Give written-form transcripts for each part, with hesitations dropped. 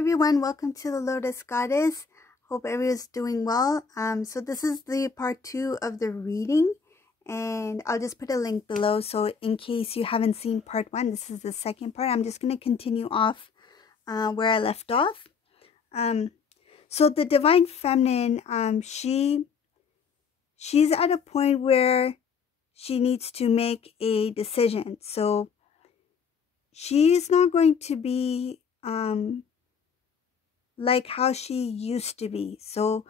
everyone, welcome to the Lotus Goddess. Hope everyone's doing well. So this is the part 2 of the reading, and I'll just put a link below. So in case you haven't seen part 1, this is the second part. I'm just going to continue off where I left off. So the Divine Feminine, she's at a point where she needs to make a decision. So she's not going to be like how she used to be. So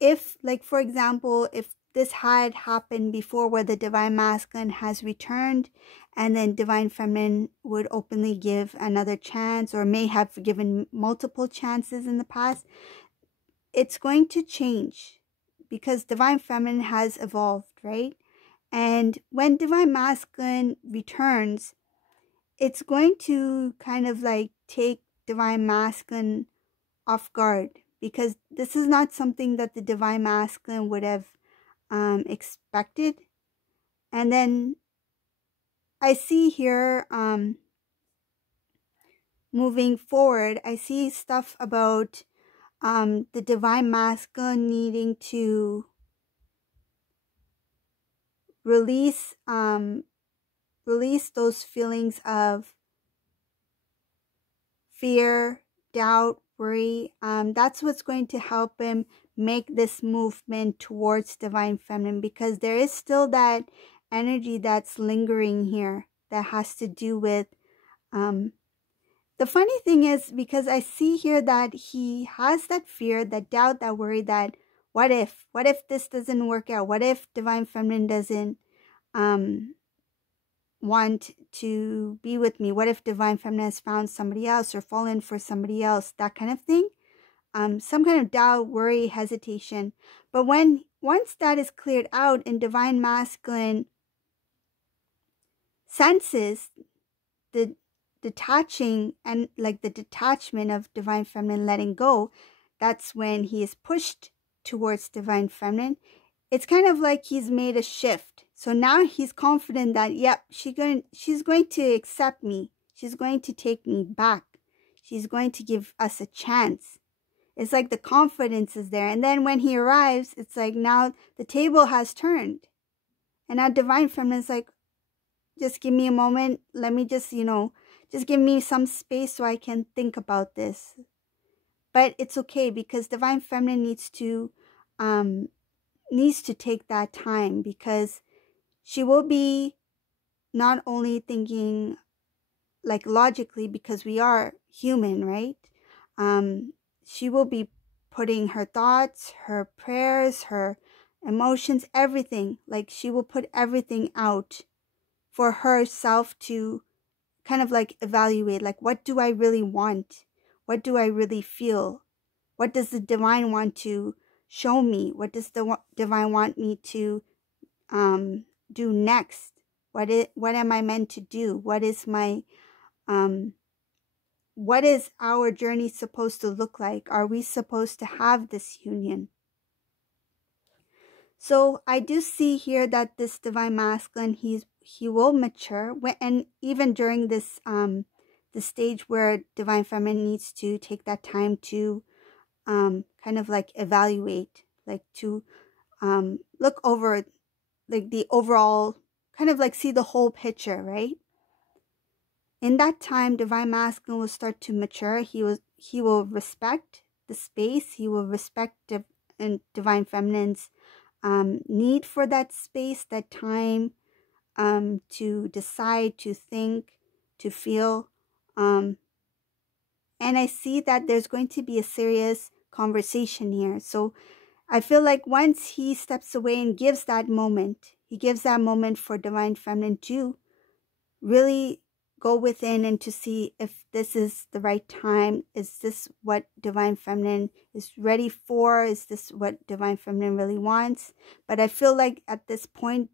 if, like, for example, if this had happened before where the Divine Masculine has returned and then Divine Feminine would openly give another chance, or may have given multiple chances in the past, it's going to change because Divine Feminine has evolved, right? And when Divine Masculine returns, it's going to kind of like take Divine Masculine off guard, because this is not something that the Divine Masculine would have expected. And then I see here, moving forward, I see stuff about the Divine Masculine needing to release those feelings of fear, doubt, worry. That's what's going to help him make this movement towards Divine Feminine, because there is still that energy that's lingering here that has to do with the funny thing is, because I see here that he has that fear, that doubt, that worry, that what if this doesn't work out? What if Divine Feminine doesn't want to be with me? What if Divine Feminine has found somebody else or fallen for somebody else? That kind of thing. Some kind of doubt, worry, hesitation. But once that is cleared out and Divine Masculine senses the detaching and like the detachment of Divine Feminine letting go, that's when he is pushed towards Divine Feminine. It's kind of like he's made a shift. So now he's confident that, yep, she's going to accept me. She's going to take me back. She's going to give us a chance. It's like the confidence is there. And then when he arrives, it's like now the table has turned. And now Divine Feminine is like, just give me a moment. Let me just, just give me some space so I can think about this. But it's okay, because Divine Feminine needs to take that time, because she will be not only thinking like logically, because we are human, right? She will be putting her thoughts, her prayers, her emotions, everything. Like she will put everything out for herself to kind of like evaluate, like, what do I really want? What do I really feel? What does the Divine want to show me? What does the Divine want me to do next? What am I meant to do? What is our journey supposed to look like? Are we supposed to have this union? So I do see here that this Divine Masculine, he will mature, and even during this the stage where Divine Feminine needs to take that time to kind of like evaluate, like to look over like the overall, kind of like see the whole picture, right? In that time, Divine Masculine will start to mature. He will respect the space. He will respect Divine Feminine's need for that space, that time to decide, to think, to feel. And I see that there's going to be a serious conversation here. So I feel like once he steps away and gives that moment, he gives that moment for Divine Feminine to really go within and to see if this is the right time. Is this what Divine Feminine is ready for? Is this what Divine Feminine really wants? But I feel like at this point,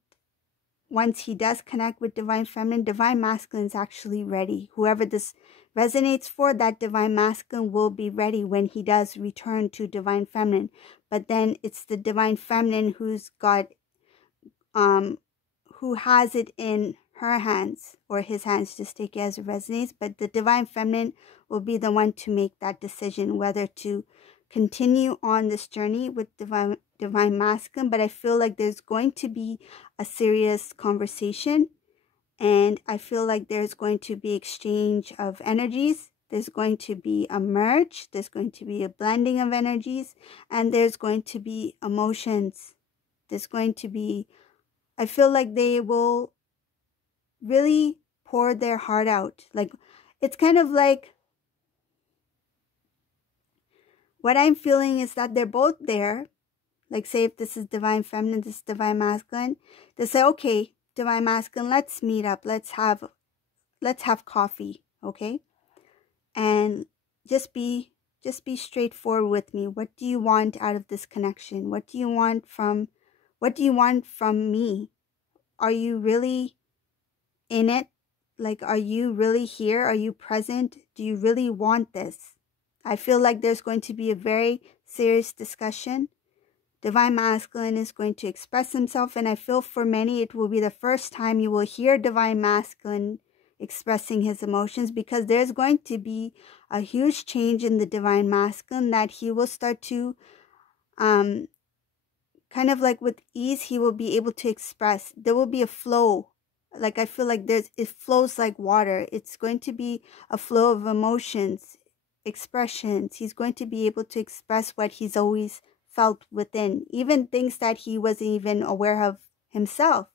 once he does connect with Divine Feminine, Divine Masculine is actually ready. Whoever this resonates for, that Divine Masculine will be ready when he does return to Divine Feminine. But then it's the Divine Feminine who has it in her hands or his hands, just take it as it resonates, but the divine feminine will be the one to make that decision whether to continue on this journey with divine masculine. But I feel like there's going to be a serious conversation, and I feel like there's going to be exchange of energies. There's going to be a merge, there's going to be a blending of energies, and there's going to be emotions. There's going to be, I feel like they will really pour their heart out. Like, it's kind of like, what I'm feeling is that they're both there. Like, say if this is divine feminine, this is divine masculine, they say, okay, divine masculine, let's meet up, let's have coffee, okay? And just be straightforward with me. What do you want out of this connection? What do you want from me? Are you really in it? Like, are you really here? Are you present? Do you really want this? I feel like there's going to be a very serious discussion. Divine masculine is going to express himself, and I feel for many it will be the first time you will hear divine masculine expressing his emotions, because there's going to be a huge change in the divine masculine, that he will start to kind of like with ease, he will be able to express. There will be a flow. Like, I feel like it flows like water. It's going to be a flow of emotions, expressions. He's going to be able to express what he's always felt within, even things that he wasn't even aware of himself.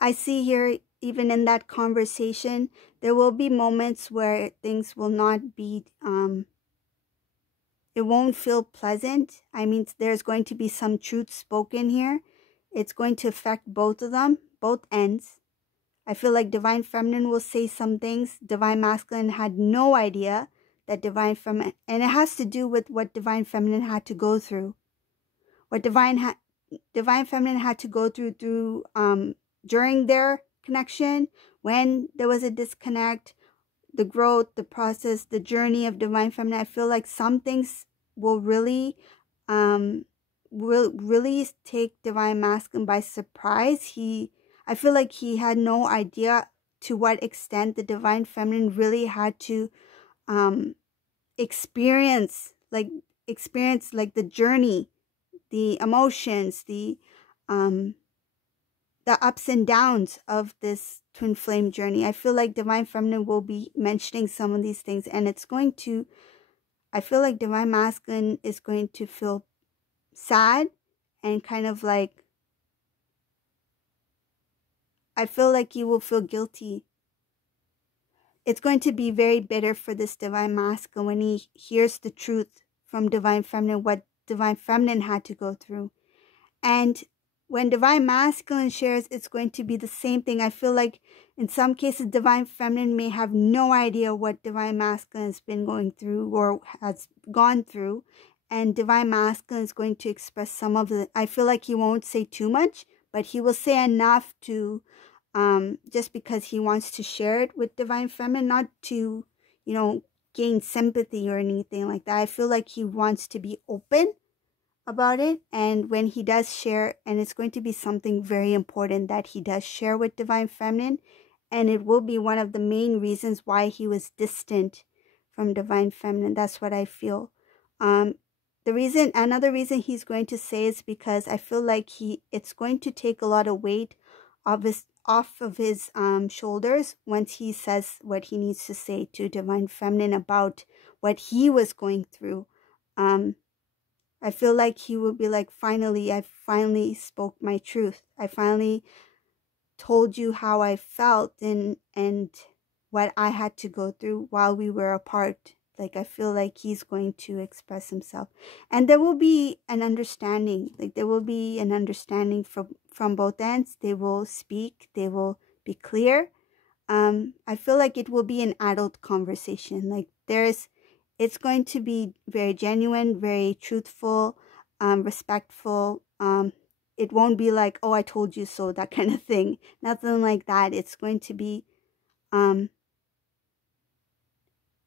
I see here, even in that conversation, there will be moments where things will not be, it won't feel pleasant. I mean, there's going to be some truth spoken here. It's going to affect both of them, both ends. I feel like divine feminine will say some things. Divine masculine had no idea that divine feminine, and it has to do with what divine feminine had to go through. What divine feminine had to go through during their connection, when there was a disconnect, the growth, the process, the journey of divine feminine. I feel like some things will really take divine masculine by surprise. I feel like he had no idea to what extent the divine feminine really had to experience like the journey, the emotions, the ups and downs of this twin flame journey. I feel like divine feminine will be mentioning some of these things, and I feel like divine masculine is going to feel sad and kind of like, I feel like he will feel guilty. It's going to be very bitter for this divine masculine when he hears the truth from divine feminine, what divine feminine had to go through. And when divine masculine shares, it's going to be the same thing. I feel like in some cases, divine feminine may have no idea what divine masculine has been going through or has gone through. And divine masculine is going to express some of it. I feel like he won't say too much, but he will say enough to, just because he wants to share it with divine feminine, not to, gain sympathy or anything like that. I feel like he wants to be open about it, and when he does share, and it's going to be something very important that he does share with divine feminine, and it will be one of the main reasons why he was distant from divine feminine. That's what I feel. Another reason he's going to say is because I feel like it's going to take a lot of weight off of his shoulders once he says what he needs to say to divine feminine about what he was going through. I feel like he will be like, I finally spoke my truth. I finally told you how I felt and what I had to go through while we were apart. Like, I feel like he's going to express himself. And there will be an understanding. Like, there will be an understanding from both ends. They will speak. They will be clear. I feel like it will be an adult conversation. Like, it's going to be very genuine, very truthful, respectful. It won't be like, oh, I told you so, that kind of thing. Nothing like that. It's going to be,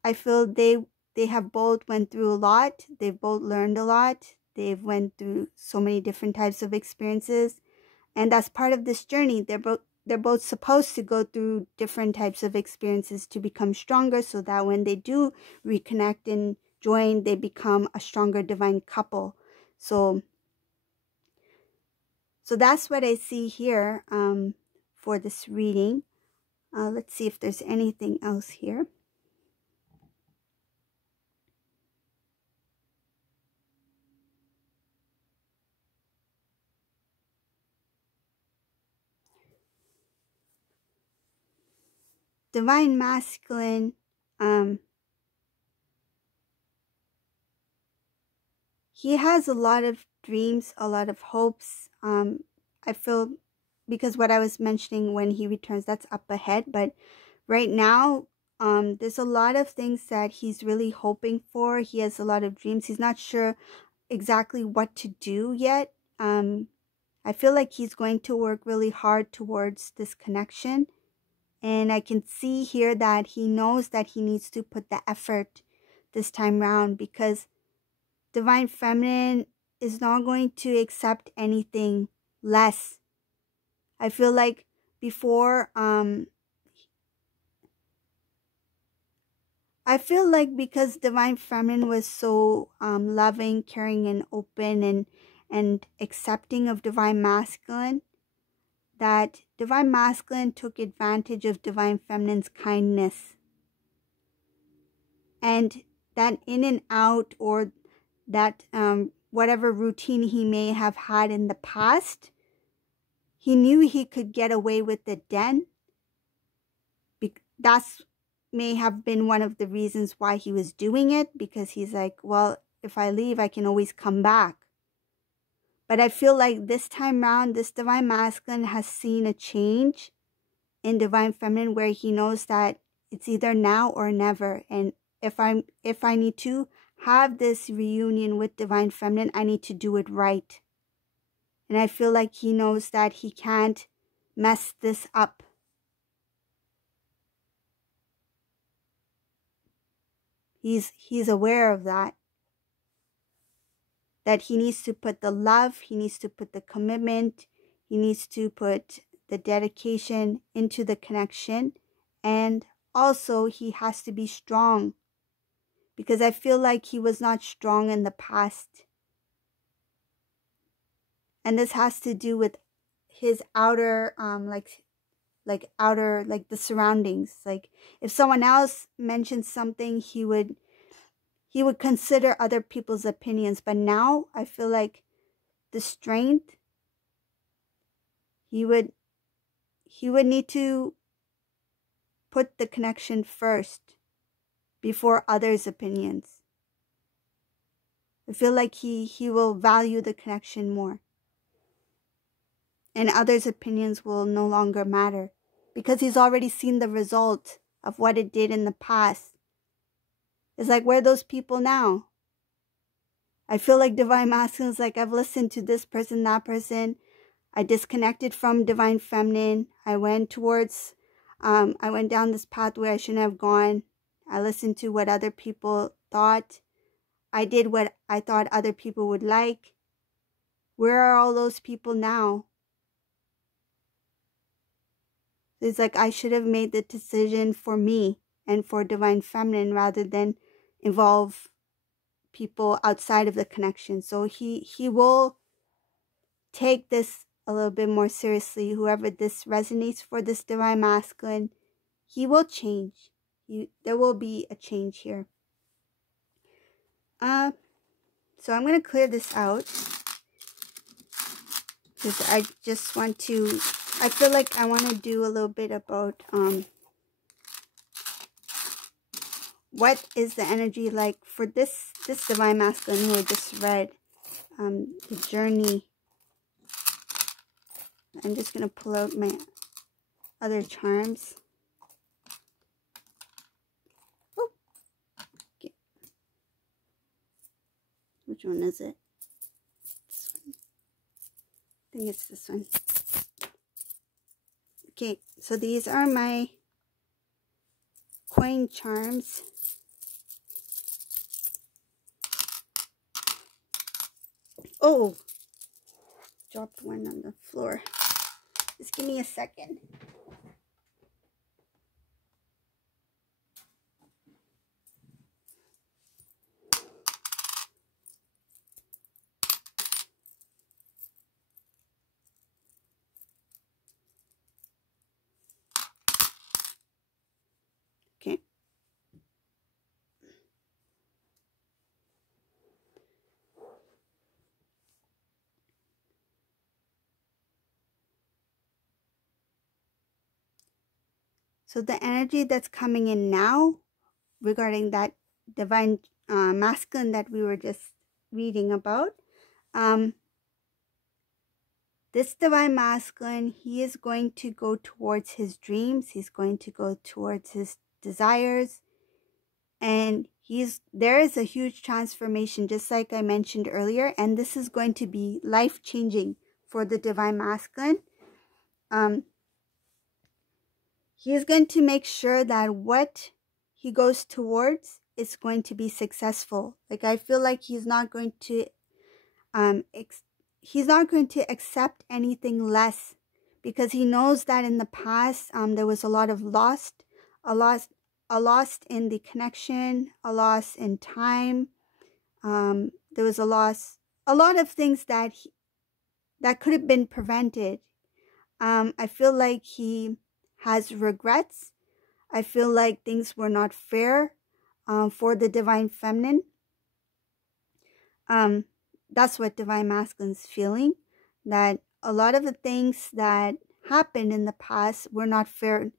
I feel they they have both went through a lot. They've both learned a lot. They've went through so many different types of experiences. And that's part of this journey. They're both supposed to go through different types of experiences to become stronger, so that when they do reconnect and join, they become a stronger divine couple. So that's what I see here for this reading. Let's see if there's anything else here. Divine Masculine, he has a lot of dreams, a lot of hopes. I feel, because what I was mentioning, when he returns, that's up ahead. But right now, there's a lot of things that he's really hoping for. He has a lot of dreams. He's not sure exactly what to do yet. I feel like he's going to work really hard towards this connection. And I can see here that he knows that he needs to put the effort this time round, because Divine Feminine is not going to accept anything less. I feel like before, because Divine Feminine was so loving, caring, and open, and accepting of Divine Masculine, that Divine Masculine took advantage of Divine Feminine's kindness. And that in and out, or that whatever routine he may have had in the past, he knew he could get away with it then. That's may have been one of the reasons why he was doing it, because he's like, well, if I leave, I can always come back. But I feel like this time round, this Divine Masculine has seen a change in Divine Feminine, where he knows that it's either now or never. And if I need to have this reunion with Divine Feminine, I need to do it right. And I feel like he knows that he can't mess this up. He's aware of that. That he needs to put the love, he needs to put the commitment, he needs to put the dedication into the connection. And also he has to be strong, because I feel like he was not strong in the past. And this has to do with his outer, outer, like the surroundings. Like if someone else mentioned something, he would consider other people's opinions. But now I feel like the strength, he would need to put the connection first before others' opinions. I feel like he will value the connection more. And others' opinions will no longer matter, because he's already seen the result of what it did in the past. It's like, where are those people now? I feel like Divine Masculine is like, I've listened to this person, that person. I disconnected from Divine Feminine. I went down this path where I shouldn't have gone. I listened to what other people thought. I did what I thought other people would like. Where are all those people now? It's like, I should have made the decision for me and for Divine Feminine, rather than involve people outside of the connection. So he will take this a little bit more seriously. Whoever this resonates for, this Divine Masculine, he will change. There will be a change here. So I'm going to clear this out, because I just want to, I feel like I want to do a little bit about what is the energy like for this Divine Masculine who I just read, the journey. I'm just going to pull out my other charms. Oh, okay. Which one is it? This one. I think it's this one. Okay, so these are my coin charms. Oh, dropped one on the floor. Just give me a second. Okay. So the energy that's coming in now regarding that divine masculine that we were just reading about, this divine masculine, he is going to go towards his dreams. He's going to go towards his desires. And there is a huge transformation, just like I mentioned earlier. And this is going to be life-changing for the divine masculine. He's going to make sure that what he goes towards is going to be successful. Like, I feel like he's not going to accept anything less, because he knows that in the past there was a lot of loss in the connection, a loss in time. There was a lot of things that could have been prevented. I feel like he has regrets. I feel like things were not fair for the divine feminine. That's what divine masculine's feeling, that a lot of the things that happened in the past were not fair.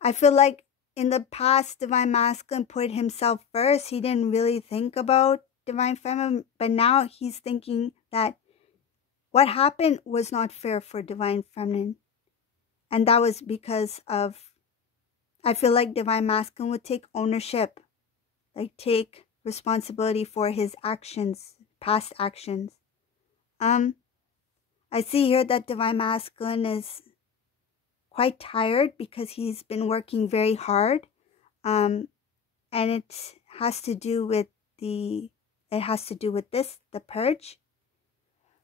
I feel like in the past, divine masculine put himself first. He didn't really think about divine feminine, but now he's thinking that what happened was not fair for divine feminine. And that was because of, I feel like divine masculine would take ownership, like take responsibility for his actions, past actions. I see here that divine masculine is quite tired because he's been working very hard. And it has to do with the purge.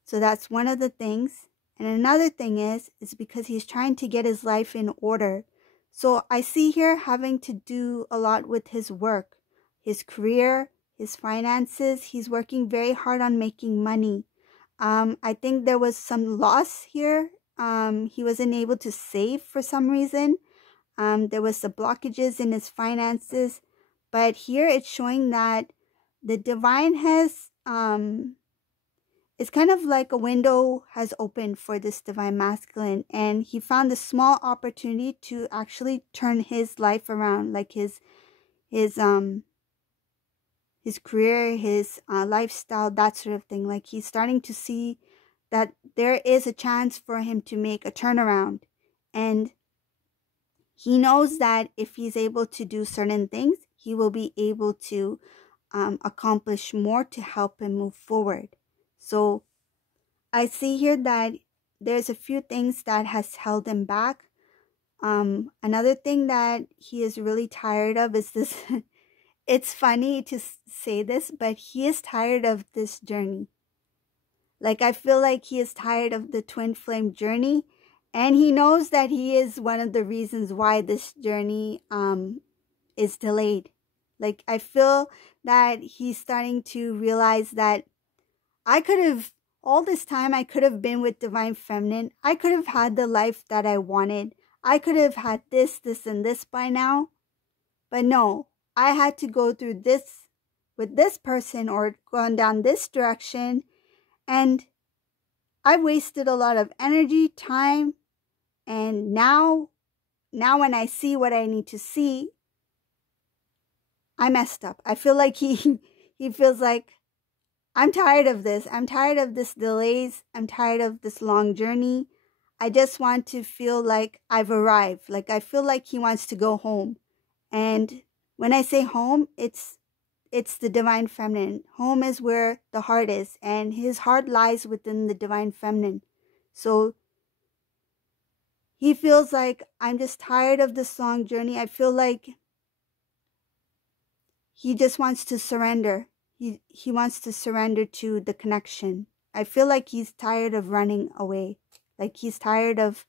So that's one of the things. And another thing is because he's trying to get his life in order. So I see here having to do a lot with his work, his career, his finances. He's working very hard on making money. I think there was some loss here. He wasn't able to save for some reason. There was some blockages in his finances. But here it's showing that the divine has, it's kind of like a window has opened for this divine masculine. And he found a small opportunity to actually turn his life around, like his career, his lifestyle, that sort of thing. Like, he's starting to see that there is a chance for him to make a turnaround. And he knows that if he's able to do certain things, he will be able to accomplish more to help him move forward. So I see here that there's a few things that has held him back. Another thing that he is really tired of is this. It's funny to say this, but he is tired of this journey. Like, I feel like he is tired of the twin flame journey, and he knows that he is one of the reasons why this journey is delayed. Like, I feel that he's starting to realize that all this time I could have been with divine feminine. I could have had the life that I wanted. I could have had this, and this by now. But no, I had to go through this with this person or gone down this direction. And I wasted a lot of energy, time. And now when I see what I need to see, I messed up. I feel like he feels like, I'm tired of this. I'm tired of this delays. I'm tired of this long journey. I just want to feel like I've arrived. Like, I feel like he wants to go home. And when I say home, it's the divine feminine. Home is where the heart is, and his heart lies within the divine feminine. So he feels like, I'm just tired of this long journey. I feel like he just wants to surrender. He wants to surrender to the connection. I feel like he's tired of running away. Like he's tired of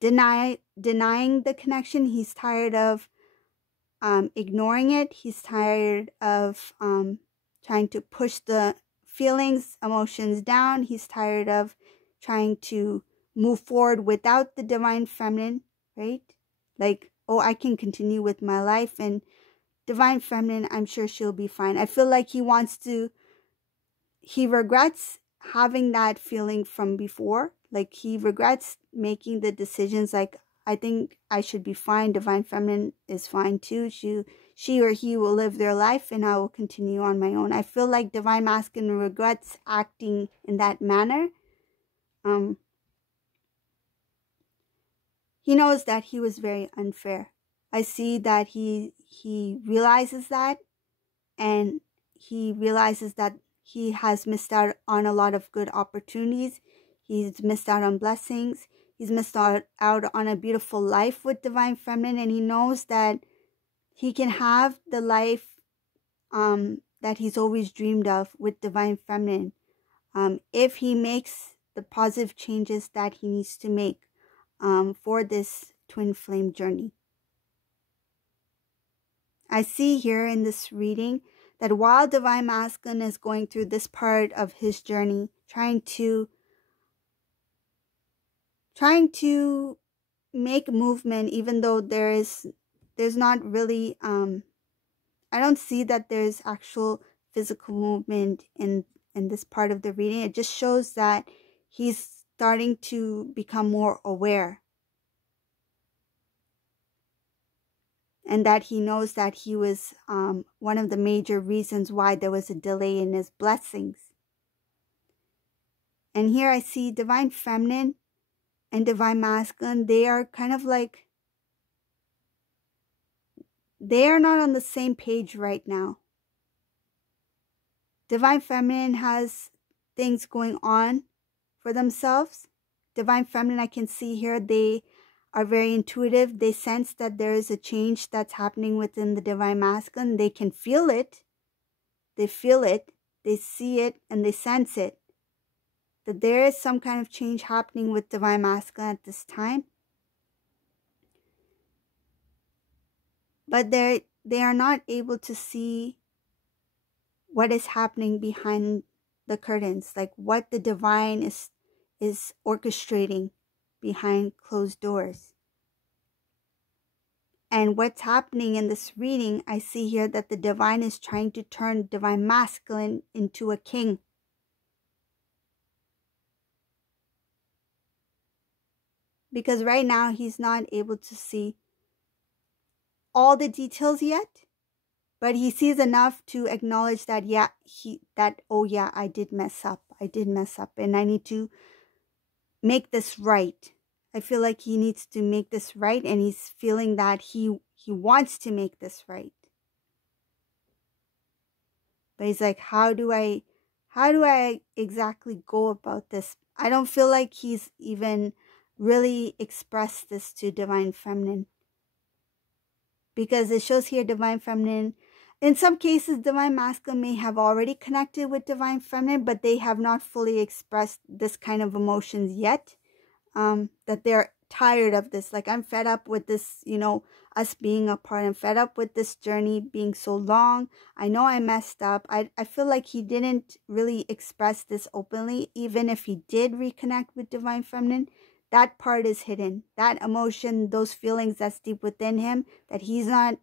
denying the connection. He's tired of ignoring it. He's tired of trying to push the feelings, emotions down. He's tired of trying to move forward without the divine feminine, right? Like, oh, I can continue with my life, and divine feminine, I'm sure she'll be fine. I feel like he regrets having that feeling from before. Like he regrets making the decisions like, I think I should be fine. Divine feminine is fine too. She or he will live their life and I will continue on my own. I feel like divine masculine regrets acting in that manner. He knows that he was very unfair. I see that he realizes that, and he realizes that he has missed out on a lot of good opportunities. He's missed out on blessings. He's missed out on a beautiful life with divine feminine, and he knows that he can have the life that he's always dreamed of with divine feminine if he makes the positive changes that he needs to make for this twin flame journey. I see here in this reading that while divine masculine is going through this part of his journey, trying to make movement, even though there's not really I don't see that there's actual physical movement in this part of the reading. It just shows that he's starting to become more aware, and that he knows that he was one of the major reasons why there was a delay in his blessings. And here I see divine feminine and divine masculine. They are kind of like, they are not on the same page right now. Divine feminine has things going on for themselves. Divine feminine, I can see here, they are very intuitive. They sense that there is a change that's happening within the divine masculine. They can feel it. They feel it. They see it and they sense it. That there is some kind of change happening with divine masculine at this time. But they are not able to see what is happening behind the curtains, like what the divine is orchestrating behind closed doors. And what's happening in this reading, I see here that the divine is trying to turn divine masculine into a king. Because right now he's not able to see all the details yet, but he sees enough to acknowledge that, oh yeah, I did mess up, and I need to make this right. I feel like he needs to make this right, and he's feeling that he wants to make this right. But he's like, how do I exactly go about this? I don't feel like he's even really expressed this to divine feminine. Because it shows here divine feminine, in some cases divine masculine may have already connected with divine feminine, but they have not fully expressed this kind of emotions yet. That they're tired of this. Like, I'm fed up with this, us being apart. I'm fed up with this journey being so long. I know I messed up. I feel like he didn't really express this openly. Even if he did reconnect with divine feminine, that part is hidden. That emotion, those feelings that's deep within him, that he's not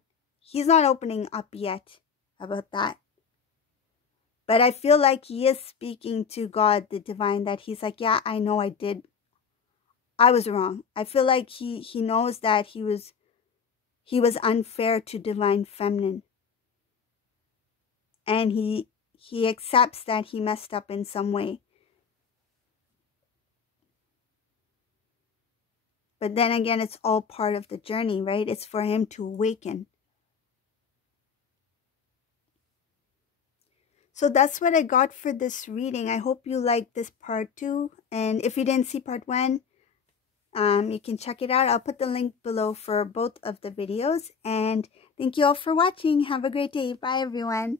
opening up yet about that. But I feel like he is speaking to God, the divine, that he's like, yeah, I know I was wrong. I feel like he knows that he was unfair to divine feminine. And he accepts that he messed up in some way. But then again, it's all part of the journey, right? It's for him to awaken. So that's what I got for this reading. I hope you liked this part too. And if you didn't see part 1, you can check it out. I'll put the link below for both of the videos. And thank you all for watching. Have a great day. Bye, everyone.